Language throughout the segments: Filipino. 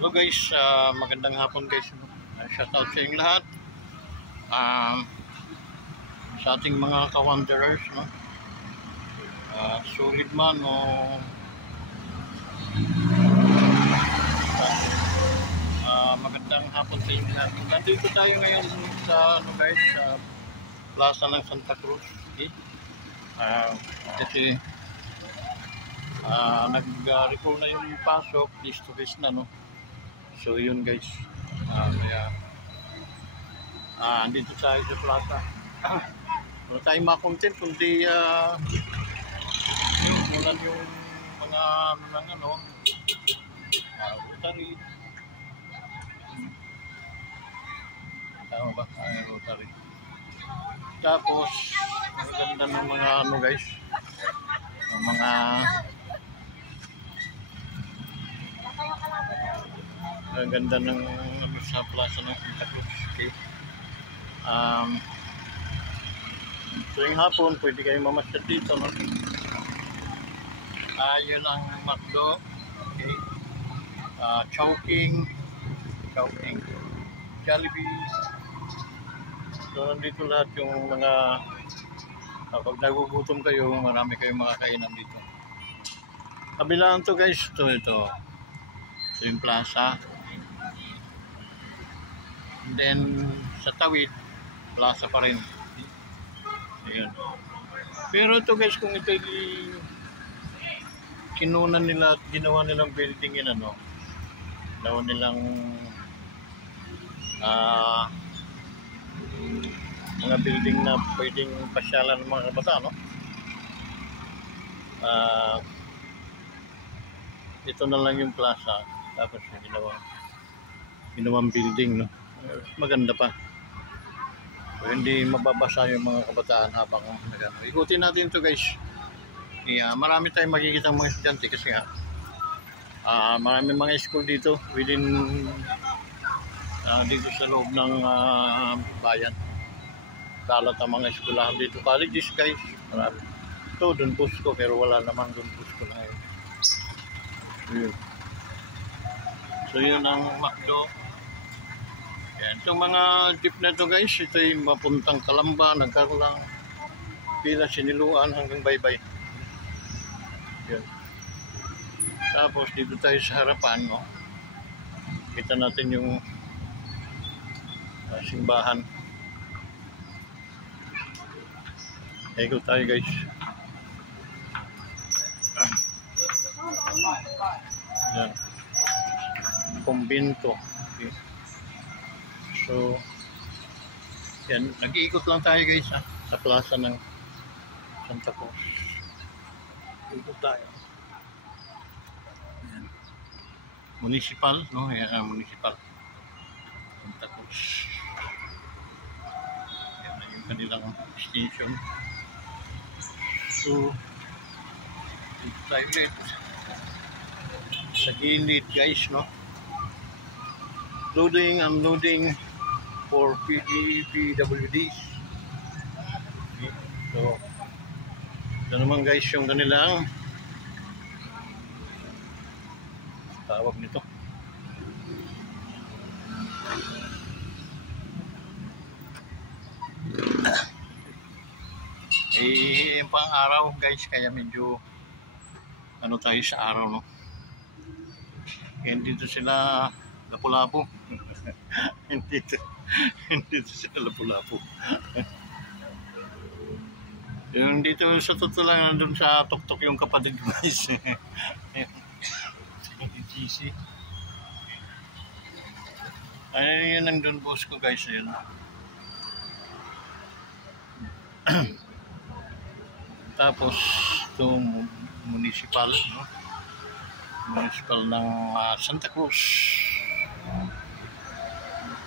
Hello guys, magandang hapon guys. Shout out sa inyong lahat. Um, sa ating mga ka-wanderers, no? Solid man o magandang hapon sa inyong lahat. Nandito tayo ngayon sa ano guys, sa Plaza ng Santa Cruz. Okay? Kasi nag-recall na yung pasok, face to face na, no? So yun guys, kaya andito tayo sa plaza. Wala tayong makontent kundi ulan yung mga rotary. Tama ba? Rotary. Tapos maganda ng mga guys, ng mga ganda ng sa plaza ng Santa Cruz. Okay. Tuwing hapon pwede kayong mamasyal dito, no? Yun ang McDo. Okay. Chowking, Jollibee. So nandito lahat yung mga pag nagugutom kayo, marami kayong makakainan dito. Kabilaan to guys, ito yung plaza. And then sa tawid, plaza pa rin. Ayan. Pero ito guys, kung ito kinunan nila at ginawa nilang building yun, ano, ginawa nilang mga building na pwedeng pasyalan ng mga kabata, no? Ito na lang yung plaza, tapos ginawang building, no? Maganda pa. So, hindi mababasa yung mga kabataan habang ikutin natin ito guys. Marami tayong makikita mga estudyante kasi marami mga school dito within dito sa loob ng bayan. Kalat ang mga eskwelahan dito. Colleges guys, marami. Ito Don Bosco, pero wala namang Don Bosco na ngayon. So yun ang McDo. Yan, itong mga jeep na ito guys, ito yung mapuntang Calamba, nagkaroon pila Siniluan hanggang Baybay. Yan. Tapos dito tayo sa harapan, no? Kita natin yung simbahan. Ikot tayo guys. Yan. Kumbinto. Okay. So, yan, nag-iikot lang tayo guys sa plaza ng Santa Cruz. Ikot tayo. Yan. Municipal, no? Yan, municipal. Santa Cruz. Yan na yung kanilang station. So, dito tayo ulit. Sa gilid guys, no? Loading, unloading for PWDs. Okay. So, ito naman guys yung kanilang tawag nito. Yung pang araw guys, kaya medyo ano tayo sa araw, no? And dito sila Lapu-Lapu. Hindi sila Lapu-Lapu. Yung dito sa totoo lang, nandun sa tuktok yung kapatid guys. GC. Ayun yun ang Don Bosco guys. Ayun. Tapos itong municipal, no? Municipal ng Santa Cruz.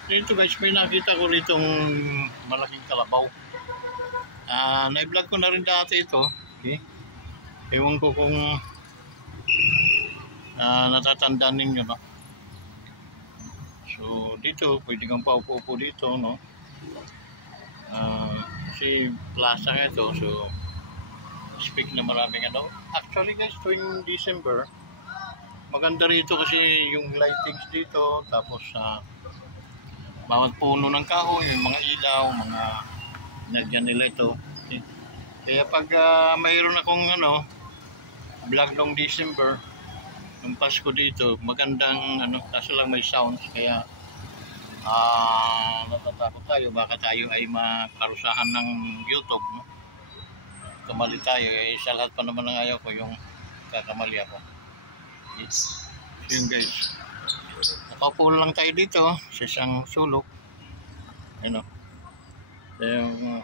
Dito guys, may nakita ko ritong malaking kalabaw. Na-vlog ko na rin dati ito. Okay. Ewan ko kung natatandaan ninyo, no? So dito, pwede kang paupo-upo dito, no? Kasi plaza nga ito, so speak na maraming ano. Actually guys, tuwing December, maganda rito kasi yung lightings dito, tapos bawat puno ng kahoy, yung mga ilaw, mga nagyan nila ito. Okay. Kaya pag mayroon akong vlog noong December, ng Pasko dito, magandang kaso lang may sounds, kaya natatakot tayo, baka tayo ay makarusahan ng YouTube, no? Kamali tayo, sa lahat pa naman ng ayaw ko yung kakamali ako. Yes. So yun guys, nakaupo lang tayo dito sa isang sulok, so yung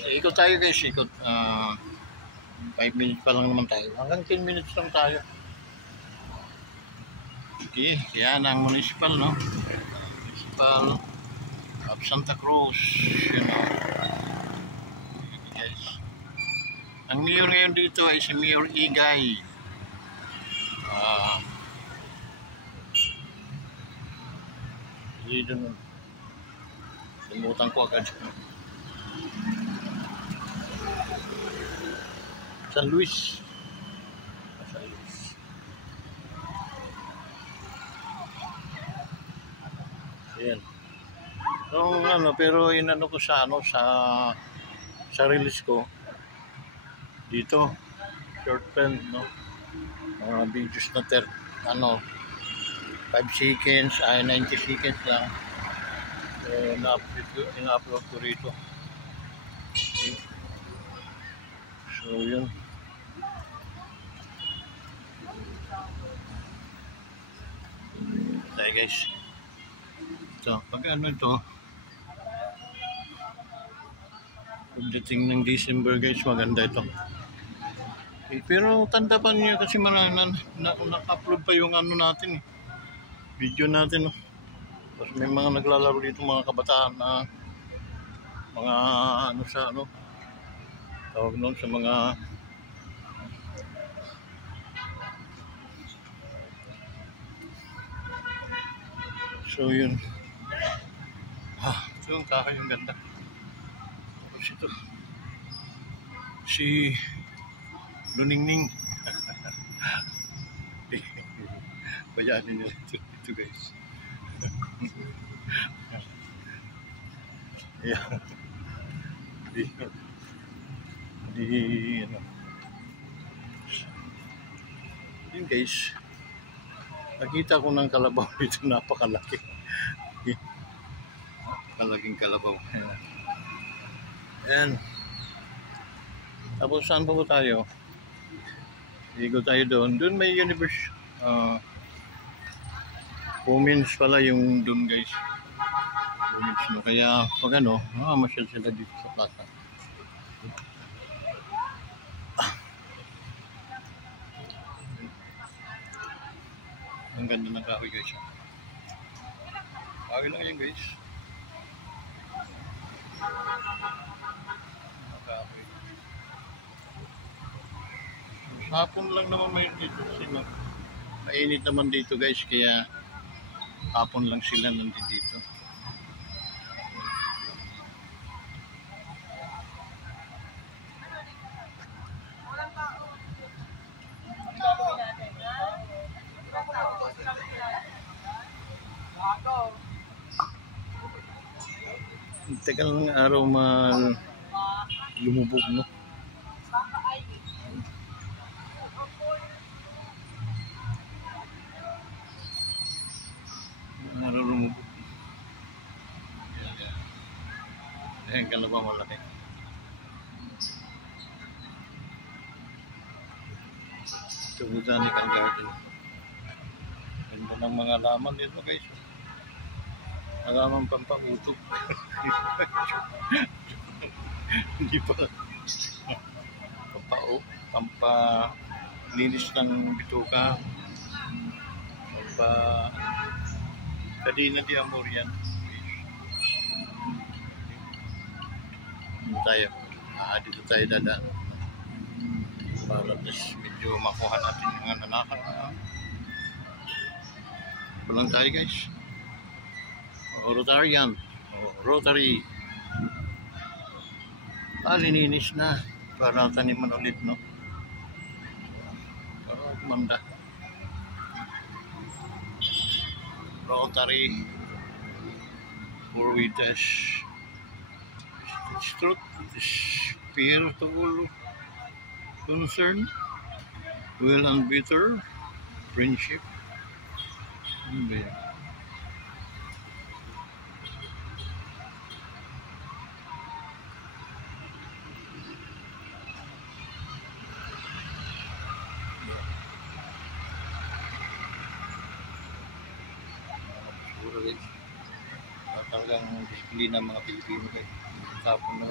so, ikot tayo guys, ikot 5 minutes pa lang naman tayo, hanggang 10 minutes lang tayo. Okay, yan ang municipal, no? Municipal of Santa Cruz, guys. Ang mayor ngayon dito ay si Mayor Igay. Dito nun. Limutan ko agad. San Luis. San Luis. Ayan. Pero inano ko sa sa release ko dito, short film, no? Mga videos na 5 seconds, 90 seconds lang. Ina-upload ko rito. Okay. So yun. Tayo guys. So, pag ito, pagdating ng December guys, maganda ito. Okay, pero tandaan niyo kasi naka-upload pa yung natin, video natin, no? Tapos may mga naglalaro dito, mga kabataan na mga tawag nun sa mga so yun. Ito yung kahoy, yung ganda. Tapos ito si Luningning. Bayaan nila ito guys. Yeah. Yun guys, nakita ko ng kalabaw dito, napakalaki. Napakalaking kalabaw. Ayan. Tapos saan pa po tayo? Igo tayo doon. Doon may universe. Womens pala yung doon guys. Womens, no? Kaya pag masyal sila dito sa plaza. Ang ganda ng kahoy guys. Kahoy lang yan guys. Kahoy. Hapon lang naman may dito kasi mainit naman dito guys, kaya hapon lang sila nandito. Tagal ng araw lumubog, no? Araw lumubog. Ayan, kalabang malaki. Ito, botanical garden. Ganda ng mga laman dito guys. Halaman pampautok. Hindi pa. Pampalinis ng bituka. Kadina di amor yan. Dito tayo dadaan. Para medyo makuha natin yung nanakal. Walang tayo guys. Rotarian. Rotary. Lininis na. Para taniman ulit, no? Manda. Rotary. Purwitas. It's truth. It's fear to all concern. Well and bitter. Friendship. Ano ba yan? Talagang disiplina ng mga Pilipino kayo. Tapos na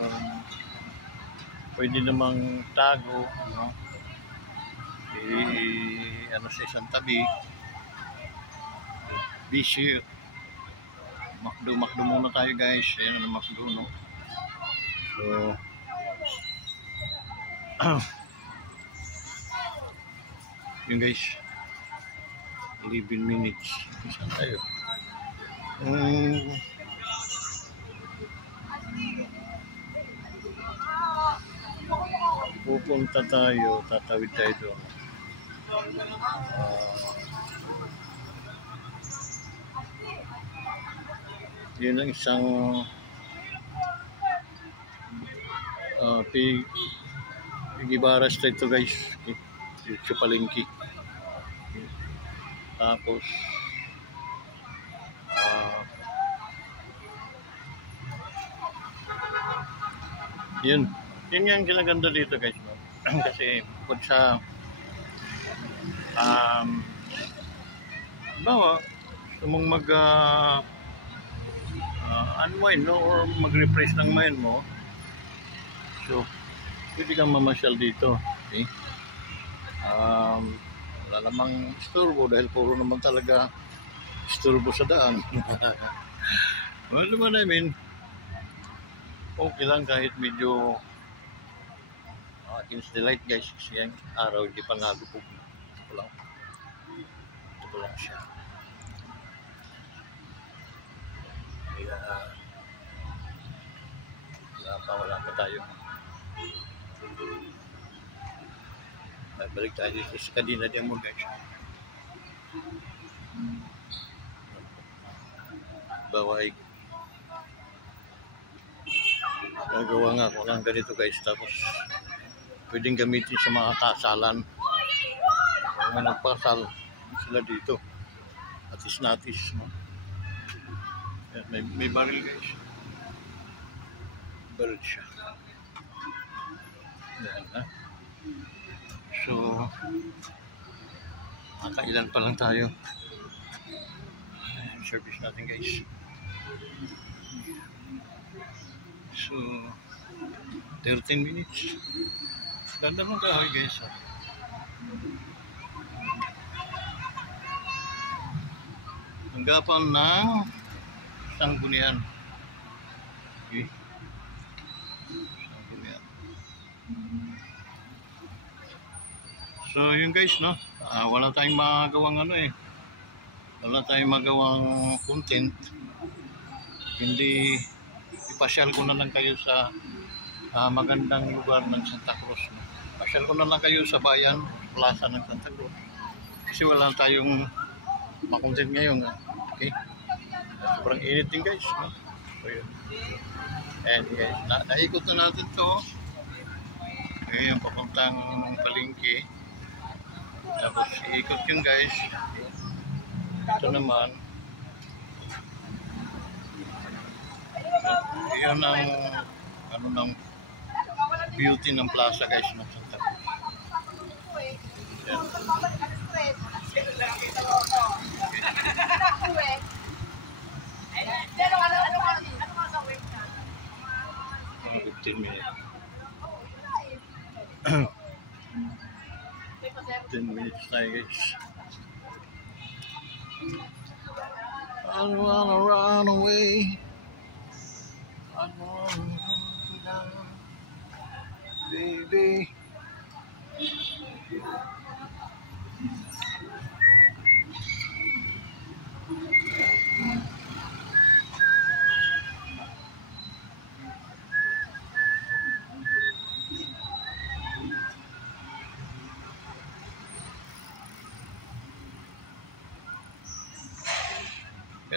pwede namang tago, no? Ano sa isang tabi, busy. Makdo muna tayo guys. Ayan ang makdo, no? So yun guys, 11 minutes. Saan tayo? Pupunta tayo, tatawid tayo doon. Yun ang isang Pigibara Street to guys, sa Palengke. Tapos yun yung kinaganda dito guys, no? Kasi bukod sa bawa gusto mong mag unwind, no? Or mag-refresh ng mind mo, so pwede kang mamasyal dito, okay? Wala namang isturbo dahil puro naman talaga isturbo sa daan. Well, naman namin okay lang kahit medyo against the light guys, kasi yung araw hindi pa nagupog na. Ito ko lang siya. Kaya wala pa tayo. Balik tayo dito sa Cadena de Amor guys. Baway. Nagawa nga ako lang ganito guys, tapos pwedeng gamitin sa mga kasalan. Kung may nagpasal sila dito, atis-natis, no? May baril guys, baril siya. Yan, ha? So makailan pa lang tayo. Service natin guys. So 13 minutes. Ganda ng kahoy guys, ha? Hanggapan ng Sanggunian. Okay. Sanggunian. So yun guys, no? Wala tayong magawang wala tayong magawang content. Hindi ipasyal ko na lang kayo sa magandang lugar ng Santa Cruz, no? Pasyal ko na lang kayo sa bayan, plaza ng Santa Cruz. Kasi wala tayong makontent ngayon, okay? Sobrang init din guys, no? So yun. And guys, naikot na natin to. Ngayon papuntang Palengke. Tapos iikot yun guys. Ito naman, yun ang ng beauty ng plaza guys ng Santa Cruz. Yan. 15 minutes. 10 minutes tayo guys. I don't wanna run away. I don't wanna run down, baby.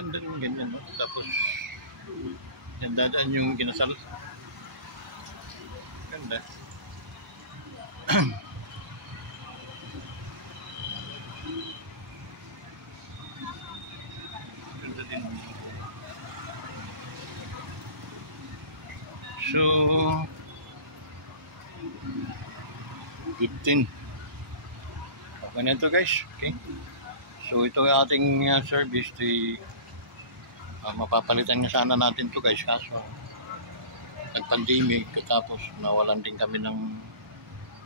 Maganda yung ganyan, no? Tapos, yan dadaan yung kinasal. Ganda. Ganda din. So, good thing. Ganito guys, okay? So ito yung ating service, mapapalitan na sana natin to guys, kaso nag-pandemic, tapos nawalan din kami ng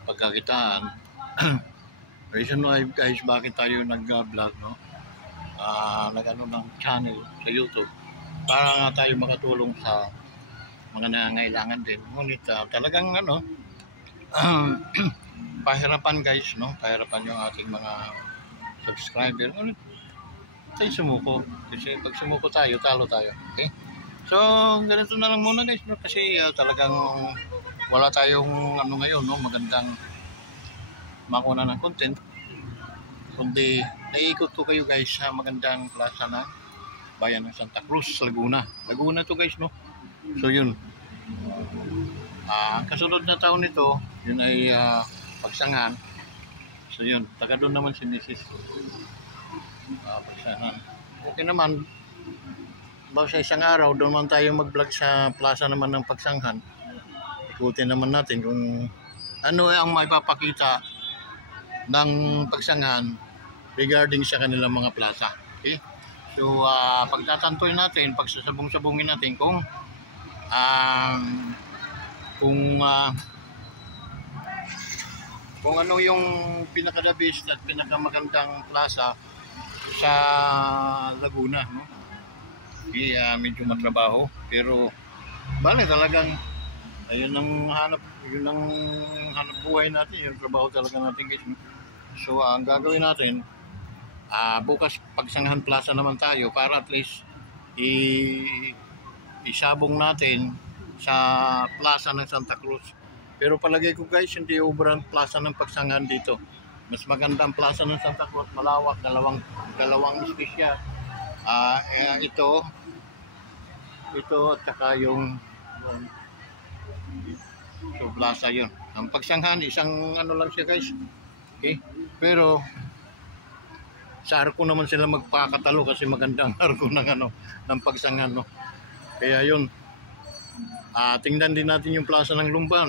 pagkakitaan. Reason why guys, bakit tayo nag-vlog, no? Nag-ano ng channel sa YouTube para nga tayo makatulong sa mga nangangailangan din. Ngunit talagang ano, pahirapan guys, no? Pahirapan yung ating mga subscriber. Ngunit tayo sumuko. Kasi pag sumuko tayo, talo tayo. Okay? So, ganito na lang muna guys, no? Kasi talagang wala tayong ano ngayon, no? Magandang makuna ng content. Kundi, naiikot ko kayo guys sa magandang plaza na bayan ng Santa Cruz, Laguna. Laguna to guys, no? So, yun. Kasunod na taon nito, yun ay Pagsangan. So yun, taga doon naman si Mrs. Pagsangan. Okay naman, basta isang araw, doon man tayo mag-vlog sa plaza naman ng Pagsangan. Ikutin naman natin kung ano ang maipapakita ng Pagsangan regarding sa kanilang mga plaza. Okay? So, pagtatantoy natin, pagsasabong-sabungin natin kung ano yung pinaka-the best at pinakamagandang plaza sa Laguna, no? Kaya medyo matrabaho, pero bale talagang yun ang hanap buhay natin, yung trabaho talaga natin guys. So ang gagawin natin, bukas Pagsanghan Plaza naman tayo para at least isabong natin sa plaza ng Santa Cruz. Pero palagay ko guys, hindi over ang plaza ng Pagsangan dito. Mas maganda ang plaza ng Santa Cruz, malawak, dalawang espesyal. Ito at saka yung so plaza yun. Ang Pagsangan, isang ano lang siya guys. Okay? Pero sa arko naman sila magpakatalo kasi maganda ang arko ng Pagsangan, no? Kaya yun. Tingnan din natin yung plaza ng Lumban.